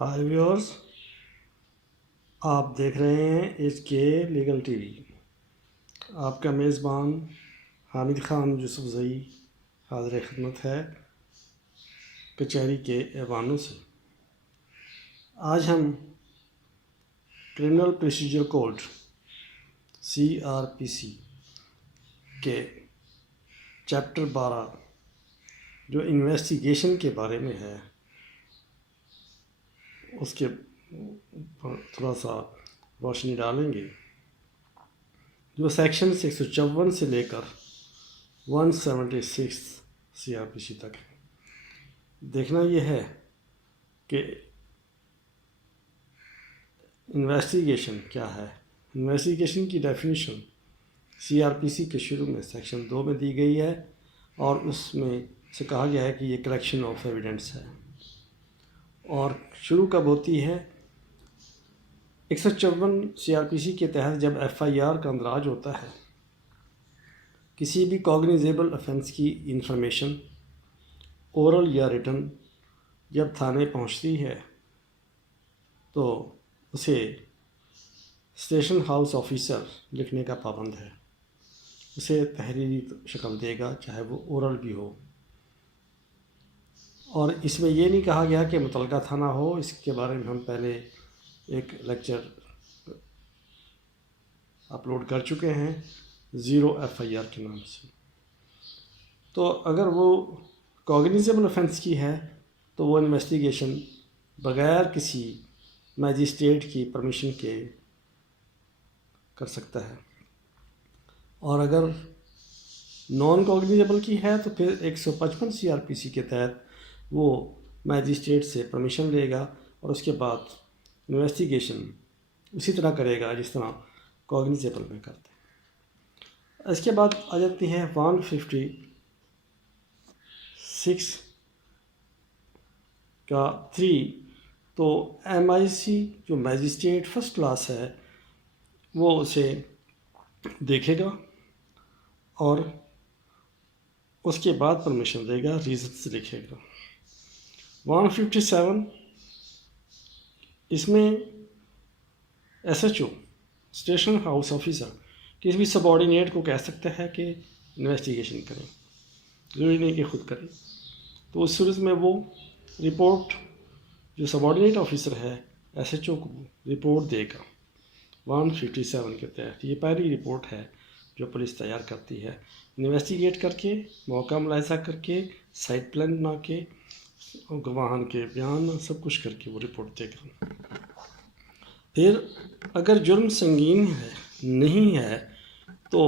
High viewers, آپ دیکھ رہے ہیں ایچ کے لیگل ٹی وی۔ آپ کا میزبان حامد خان یوسف زئی حاضر خدمت ہے کچہری کے ایوانوں سے۔ آج ہم کرمنل پروسیجر کوڈ CRPC کے چیپٹر 12 جو انویسٹیگیشن کے بارے میں ہے اس کے تھوڑا سا روشنی ڈالیں گے، جو سیکشن 154 سے لے کر 176 CRPC تک ہے۔ دیکھنا یہ ہے کہ انویسٹیگیشن کیا ہے۔ انویسٹیگیشن کی ڈیفینیشن CRPC کے شروع میں سیکشن 2 میں دی گئی ہے، اور اس میں سے کہا گیا ہے کہ یہ کلیکشن آف ایویڈنس ہے، اور شروع کب ہوتی ہے؟ 154 CRPC کے تحت جب FIR کا اندراج ہوتا ہے، کسی بھی کوگنیزیبل افینس کی انفارمیشن اورل یا ریٹن جب تھانے پہنچتی ہے تو اسے اسٹیشن ہاؤس آفیسر لکھنے کا پابند ہے، اسے تحریری شکل دے گا چاہے وہ اورل بھی ہو۔ اور اس میں یہ نہیں کہا گیا کہ متعلقہ تھانہ ہو، اس کے بارے میں ہم پہلے ایک لیکچر اپلوڈ کر چکے ہیں 0 FIR کے نام سے۔ تو اگر وہ کوگنیزیبل افینس کی ہے تو وہ انویسٹیگیشن بغیر کسی میجسٹریٹ کی پرمیشن کے کر سکتا ہے، اور اگر نان کوگنیزیبل کی ہے تو پھر 155 CRPC کے تحت وہ میجسٹریٹ سے پرمیشن لے گا، اور اس کے بعد انویسٹیگیشن اسی طرح کرے گا جس طرح کوگنیزیبل میں کرتے ہیں۔ اس کے بعد آ جاتی ہے 156 کا 3۔ تو MIC جو میجسٹریٹ فرسٹ کلاس ہے وہ اسے دیکھے گا اور اس کے بعد پرمیشن دے گا، ریزنس لکھے گا۔ 157 اس میں SHO اسٹیشن ہاؤس آفیسر کسی بھی سب آرڈینیٹ کو کہہ سکتا ہے کہ انویسٹیگیشن کریں، ضروری نہیں کہ خود کریں۔ تو اس صورت میں وہ رپورٹ جو سب آرڈینیٹ آفیسر ہے SHO کو رپورٹ دے گا 157 کے تحت۔ یہ پہلی رپورٹ ہے جو پولیس تیار کرتی ہے، انویسٹیگیٹ کر کے، موقع ملاحظہ کر کے، سائٹ پلان بنا کے، گواہان کے بیان سب کچھ کر کے وہ رپورٹ دے گا۔ پھر اگر جرم سنگین ہے نہیں ہے تو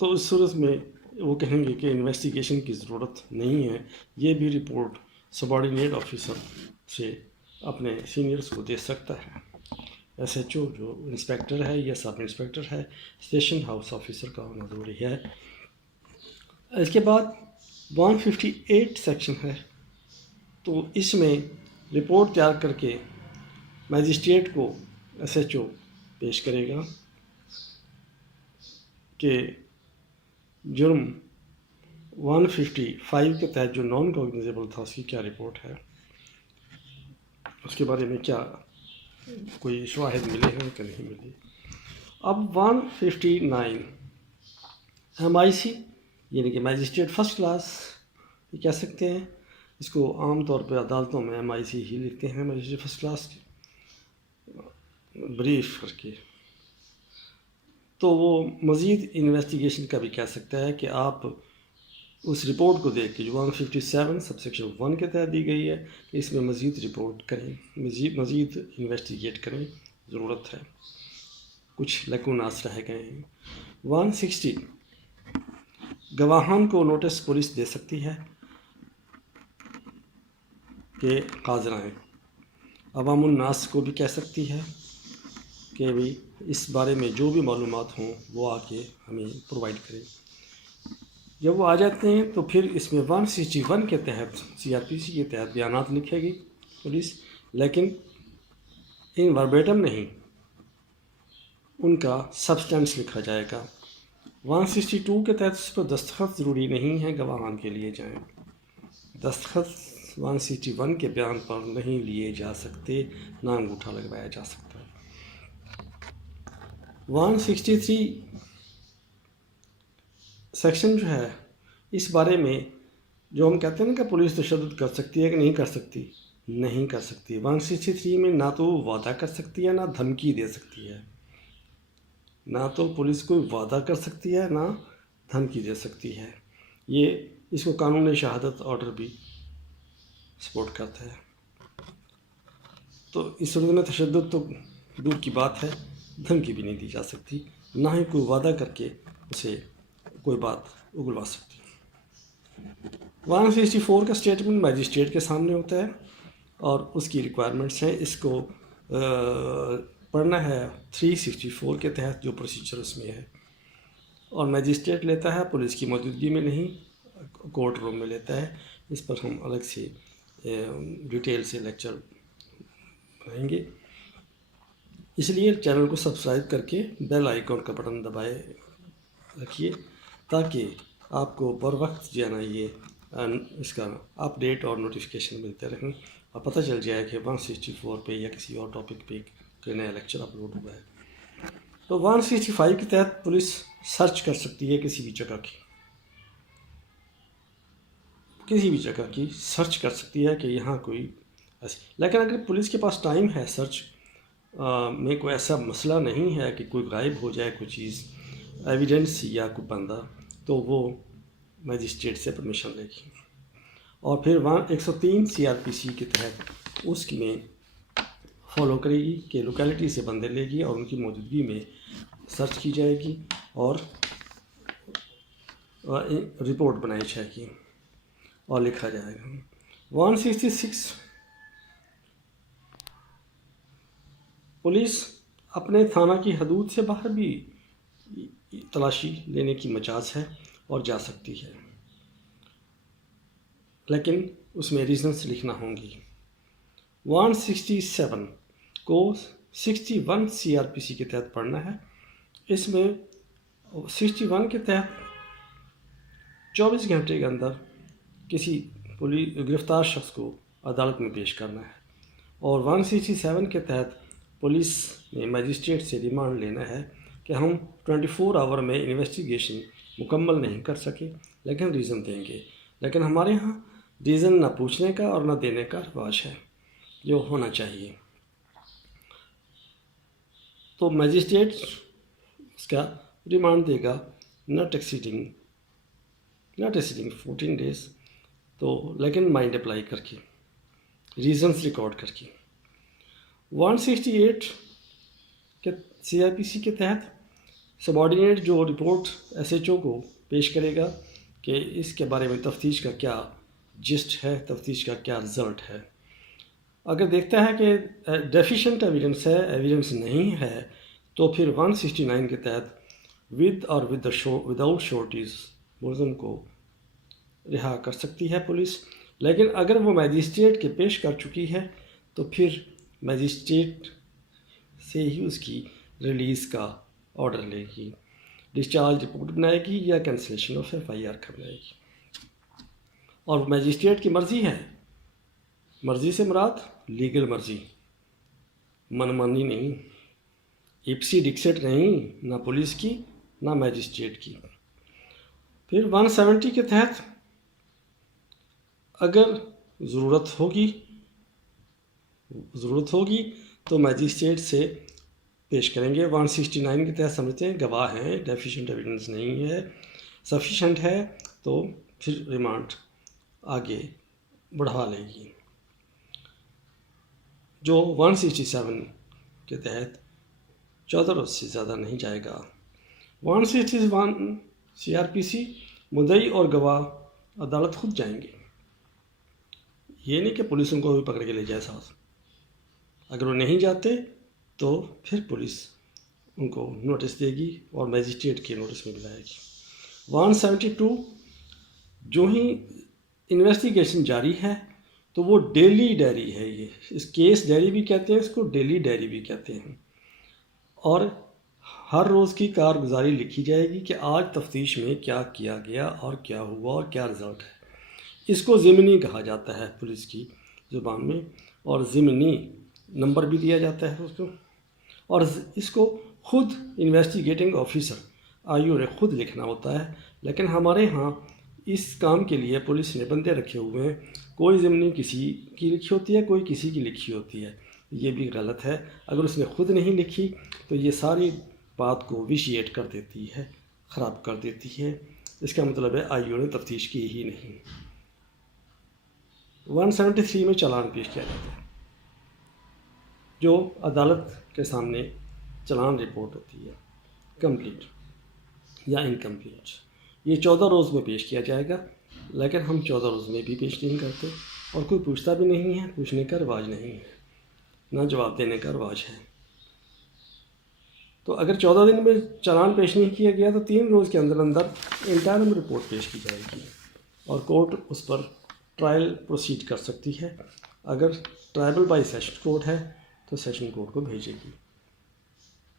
اس صورت میں وہ کہیں گے کہ انویسٹیگیشن کی ضرورت نہیں ہے۔ یہ بھی رپورٹ سب آرڈینیٹ آفیسر سے اپنے سینئرز کو دے سکتا ہے۔ SHO جو انسپیکٹر ہے یا سب انسپیکٹر ہے، اسٹیشن ہاؤس آفیسر کا ہونا ضروری ہے۔ اس کے بعد 158 سیکشن ہے، تو اس میں رپورٹ تیار کر کے میجسٹریٹ کو SHO پیش کرے گا کہ جرم 155 کے تحت جو نان کوگنیزیبل تھا اس کی کیا رپورٹ ہے، اس کے بارے میں کیا کوئی شواہد ملے ہیں کہ نہیں ملے۔ اب 159 MIC یعنی کہ میجسٹریٹ فرسٹ کلاس یہ کہہ سکتے ہیں، اس کو عام طور پہ عدالتوں میں MIC ہی لکھتے ہیں، میجسٹریٹ فرسٹ کلاس بریف کر کے۔ تو وہ مزید انویسٹیگیشن کا بھی کہہ سکتا ہے کہ آپ اس رپورٹ کو دیکھ کے جو 157 سب سیکشن 1 کے تحت دی گئی ہے کہ اس میں مزید رپورٹ کریں، مزید انویسٹیگیٹ کریں، ضرورت ہے، کچھ لیکوناس رہ گئے ہیں۔ 160 گواہان کو نوٹس پولیس دے سکتی ہے کہ حاضر آئیں۔ عوام الناس کو بھی کہہ سکتی ہے کہ بھی اس بارے میں جو بھی معلومات ہوں وہ آ کے ہمیں پرووائڈ کریں۔ جب وہ آ جاتے ہیں تو پھر اس میں 161 کے تحت CRPC کے تحت بیانات لکھے گی پولیس، لیکن ان وربیٹم نہیں، ان کا سبسٹینس لکھا جائے گا۔ 162 کے تحت اس پر دستخط ضروری نہیں ہے، گواہان کے لیے جائیں۔ دستخط 161 کے بیان پر نہیں لیے جا سکتے، نہ انگوٹھا لگوایا جا سکتا ہے۔ 163 سیکشن جو ہے اس بارے میں جو ہم کہتے ہیں نا کہ پولیس تشدد کر سکتی ہے کہ نہیں کر سکتی، نہیں کر سکتی۔ 163 میں نہ تو وعدہ کر سکتی ہے نہ دھمکی دے سکتی ہے، نہ تو پولیس کوئی وعدہ کر سکتی ہے نہ دھمکی دے سکتی ہے۔ یہ اس کو قانون شہادت آرڈر بھی سپورٹ کرتا ہے۔ تو اس صورت میں تشدد تو دور کی بات ہے، دھمکی بھی نہیں دی جا سکتی، نہ ہی کوئی وعدہ کر کے اسے کوئی بات اگلوا سکتی۔ 164 کا اسٹیٹمنٹ میجسٹریٹ کے سامنے ہوتا ہے اور اس کی ریکوائرمنٹس ہیں۔ اس کو پڑھنا ہے 364 کے تحت جو پروسیجر اس میں ہے، اور میجسٹریٹ لیتا ہے پولیس کی موجودگی میں، نہیں کورٹ روم میں لیتا ہے۔ اس پر ہم الگ سے ڈیٹیل سے لیکچر پڑھیں گے، اس لیے چینل کو سبسکرائب کر کے بیل آئیکن کا بٹن دبائے رکھیے تاکہ آپ کو بر وقت جو ہے نا یہ اس کا اپڈیٹ اور نوٹیفیکیشن ملتے رہیں اور پتہ چل جائے کہ 164 پہ یا کسی اور ٹاپک پہ کوئی نیا لیکچر اپلوڈ ہوا ہے۔ تو 165 کے تحت پولیس سرچ کر سکتی ہے کسی بھی جگہ کی، کسی بھی جگہ کی سرچ کر سکتی ہے کہ یہاں کوئی لیکن اگر پولیس کے پاس ٹائم ہے، سرچ میں کوئی ایسا مسئلہ نہیں ہے کہ کوئی غائب ہو جائے کوئی چیز، ایویڈنس یا کوئی بندہ، تو وہ میجسٹریٹ سے پرمیشن لے گی اور پھر 103 CRPC کے تحت اس میں فالو کرے گی کہ لوکیلٹی سے بندے لے گی اور ان کی موجودگی میں سرچ کی جائے گی اور رپورٹ بنائی جائے گی اور لکھا جائے گا۔ 166 پولیس اپنے تھانہ کی حدود سے باہر بھی تلاشی لینے کی مجاز ہے اور جا سکتی ہے، لیکن اس میں ریزنز لکھنا ہوں گی۔ 167 کو 61 CRPC کے تحت پڑھنا ہے۔ اس میں 61 کے تحت 24 گھنٹے کے اندر کسی گرفتار شخص کو عدالت میں پیش کرنا ہے، اور 167 کے تحت پولیس نے میجسٹریٹ سے ریمانڈ لینا ہے کہ ہم 24 آور میں انویسٹیگیشن مکمل نہیں کر سکے لیکن ریزن دیں گے، لیکن ہمارے ہاں ریزن نہ پوچھنے کا اور نہ دینے کا رواج ہے جو ہونا چاہیے۔ تو میجسٹریٹ اس کا ریمانڈ دے گا ناٹ ایکسیڈنگ 14 days، تو لیکن مائنڈ اپلائی کر کے ریزنز ریکارڈ کر کے۔ 168 کے CRPC کے تحت سبارڈینیٹ جو رپورٹ SHO کو پیش کرے گا کہ اس کے بارے میں تفتیش کا کیا جسٹ ہے، تفتیش کا کیا رزلٹ ہے۔ اگر دیکھتا ہے کہ ڈیفیشنٹ ایویڈنس ہے، ایویڈنس نہیں ہے، تو پھر 169 کے تحت ود اور وداؤٹ شورٹیز ملزم کو رہا کر سکتی ہے پولیس، لیکن اگر وہ میجسٹریٹ کے پیش کر چکی ہے تو پھر میجسٹریٹ سے ہی اس کی ریلیز کا آرڈر لے گی، ڈسچارج رپورٹ بنائے گی یا کینسلیشن آف FIR کا بنائے گی، اور میجسٹریٹ کی مرضی ہے۔ مرضی سے مراد لیگل مرضی، منمانی نہیں، ایپسی ڈکسٹ نہیں، نہ پولیس کی نہ میجسٹریٹ کی۔ پھر 170 کے تحت اگر ضرورت ہوگی تو میجسٹریٹ سے پیش کریں گے۔ 169 کے تحت سمجھتے ہیں گواہ ہیں، ڈیفیشنٹ ایویڈنس نہیں ہے، سفیشینٹ ہے، تو پھر ریمانڈ آگے بڑھا لے گی، جو 167 کے تحت 14 روز سے زیادہ نہیں جائے گا۔ 161 CRPC مدعی اور گواہ عدالت خود جائیں گے، یہ نہیں کہ پولیس ان کو بھی پکڑ کے لے جائے ساتھ۔ اگر وہ نہیں جاتے تو پھر پولیس ان کو نوٹس دے گی اور میجسٹریٹ کے نوٹس میں بلائے گی۔ 172 جو ہی انویسٹیگیشن جاری ہے تو وہ ڈیلی ڈائری ہے، یہ اس کیس ڈائری بھی کہتے ہیں، اس کو ڈیلی ڈائری بھی کہتے ہیں، اور ہر روز کی کارگزاری لکھی جائے گی کہ آج تفتیش میں کیا کیا گیا اور کیا ہوا اور کیا رزلٹ ہے۔ اس کو ضمنی کہا جاتا ہے پولیس کی زبان میں، اور ضمنی نمبر بھی دیا جاتا ہے اس کو، اور اس کو خود انویسٹیگیٹنگ آفیسر آئی او نے خود لکھنا ہوتا ہے۔ لیکن ہمارے ہاں اس کام کے لیے پولیس نے بندے رکھے ہوئے ہیں، کوئی ضمنی کسی کی لکھی ہوتی ہے، کوئی کسی کی لکھی ہوتی ہے۔ یہ بھی غلط ہے، اگر اس نے خود نہیں لکھی تو یہ ساری بات کو ویشیٹ کر دیتی ہے، خراب کر دیتی ہے۔ اس کا مطلب ہے آئی او نے تفتیش کی ہی نہیں۔ 173 میں چالان پیش کیا جاتا ہے، جو عدالت کے سامنے چالان رپورٹ ہوتی ہے، کمپلیٹ یا انکمپلیٹ۔ یہ 14 روز میں پیش کیا جائے گا، لیکن ہم 14 روز میں بھی پیش نہیں کرتے، اور کوئی پوچھتا بھی نہیں ہے، پوچھنے کا رواج نہیں ہے، نہ جواب دینے کا رواج ہے۔ تو اگر 14 دن میں چالان پیش نہیں کیا گیا تو 3 روز کے اندر اندر انٹرم رپورٹ پیش کی جائے گی، اور کورٹ اس پر ٹرائل پروسیڈ کر سکتی ہے۔ اگر ٹرائبل بائی سیشن کورٹ ہے تو سیشن کورٹ کو بھیجے گی۔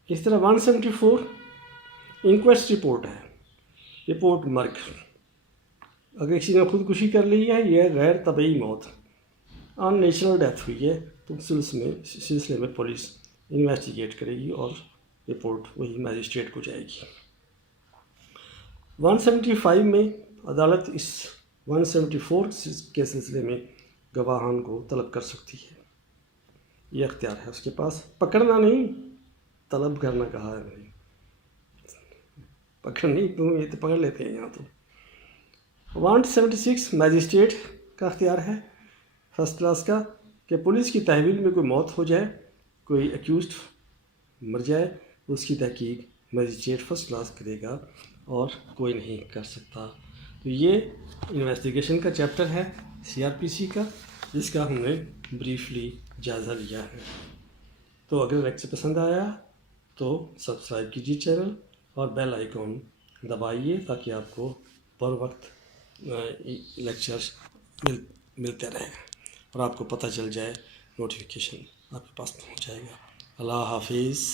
اس طرح 174 انکویسٹ رپورٹ ہے، رپورٹ مرگ۔ اگر کسی نے خودکشی کر لی ہے، یہ غیر طبعی موت، ان نیچرل ڈیتھ ہوئی ہے، تو سلسلے میں پولیس انویسٹیگیٹ کرے گی اور رپورٹ وہی میجسٹریٹ کو جائے گی۔ 175 میں عدالت اس 174 کے سلسلے میں گواہان کو طلب کر سکتی ہے، یہ اختیار ہے اس کے پاس۔ پکڑنا نہیں، طلب کرنا کہا ہے نہیں، پکڑ نہیں، تو یہ تو پکڑ لیتے ہیں یہاں تو۔ 176 میجسٹریٹ کا اختیار ہے، فرسٹ کلاس کا، کہ پولیس کی تحویل میں کوئی موت ہو جائے، کوئی ایکیوزڈ مر جائے، اس کی تحقیق میجسٹریٹ فرسٹ کلاس کرے گا اور کوئی نہیں کر سکتا۔ تو یہ انویسٹیگیشن کا چیپٹر ہے CRPC کا، جس کا ہم نے بریفلی جائزہ لیا ہے۔ تو اگر لیکچر پسند آیا تو سبسکرائب کیجیے چینل، اور بیل آئیکن دبائیے تاکہ آپ کو بر وقت لیکچرز ملتے رہیں، اور آپ کو پتہ چل جائے، نوٹیفیکیشن آپ کے پاس پہنچ جائے گا۔ اللہ حافظ۔